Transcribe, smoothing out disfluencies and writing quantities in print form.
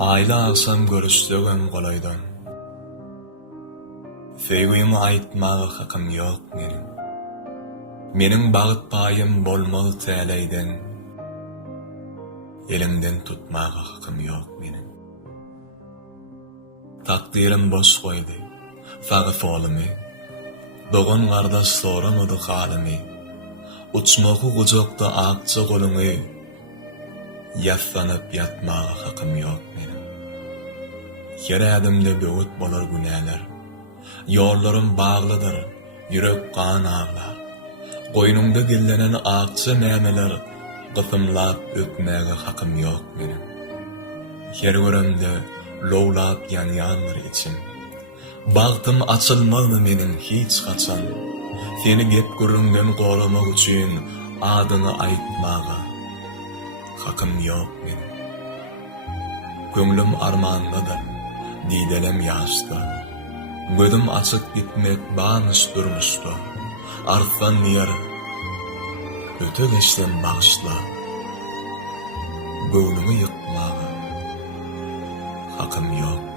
Aýla agsam görüşdügem golaýdan. Feýgüýümi aýtmaga hakym ýok meniň. Meniň bagyt paýym bolmaly täleýden. Elimden tutmaga hakym ýok meniň. Takdirim boş goýdy. Fagy folumy. Dogan gardaş soramady halymy. Uçmagy gujokda akça goluny. Yaffanyp yatmaga hakym ýok meniň. Ýüregimde böwüt bolar günäler. Ýollarym baglydyr, ýürek gan ağlar. Goýnumda gillenen akça nämeler gysymlap ötmäge hakym ýok meniň. Ýergöremde lowlap ýanýandyr içim. Bagtym açylmaly meniň hiç gaçan. Seni gep gürrüňden goramak üçin adyny aýtmaga hakym ýok meniň. Göňlüm armandadyr, didelem ýaşda. Gözüm açyk gitmek banyş durmuşda. Artdan ýer, öte geçden bagşla. Göňlümi ýykmaga hakym ýok.